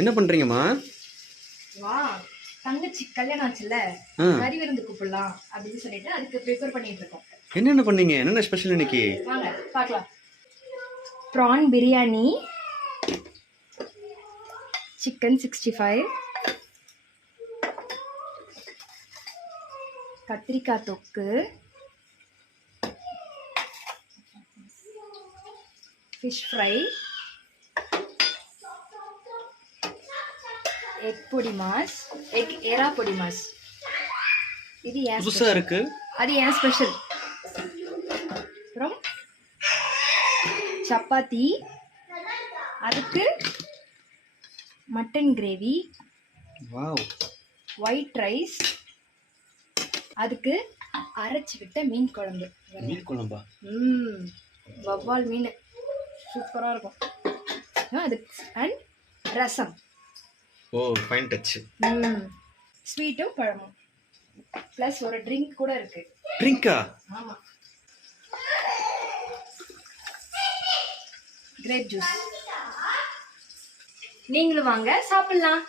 என்ன பண்றீங்கம்மா? வா தங்கச்சி கல்யாணம் ஆச்சுல்ல கறி விருந்து கூப்பிடலாம் அப்படின்னு சொல்லிட்டு அதுக்கு ப்ரிப்பேர் பண்ணிட்டு இருக்கோம். என்னென்ன பண்ணீங்க? என்னென்ன ஸ்பெஷல் இன்னைக்கு? வாங்க பார்க்கலாம். Prawn biryani chicken sixty five கத்திரிக்காய் தொக்கு ஃபிஷ் ஃப்ரை எக் பொடி மாஸ் எக் எறா பொடி மாஸ். இது ஏன் புதுசா இருக்கு. அது ஏன் ஸ்பெஷல் அப்புறம் சப்பாத்தி அதுக்கு mutton gravy wow. White rice அதுக்கு அரைச்சி விட்ட மீன் குழம்பு. மீன் குழம்பா? ம் வவ்வால் மீன். சூப்பராக இருக்கும். ஆ, அது and rasam. O fine touch ஸ்வீட்டும் பழமும். ப்ளஸ் ஒரு ட்ரிங்க் கூட இருக்கு. ட்ரிங்கா ஆமா. கிரேப் ஜூஸ் நீங்களும் வாங்க சாப்பிடலாம்.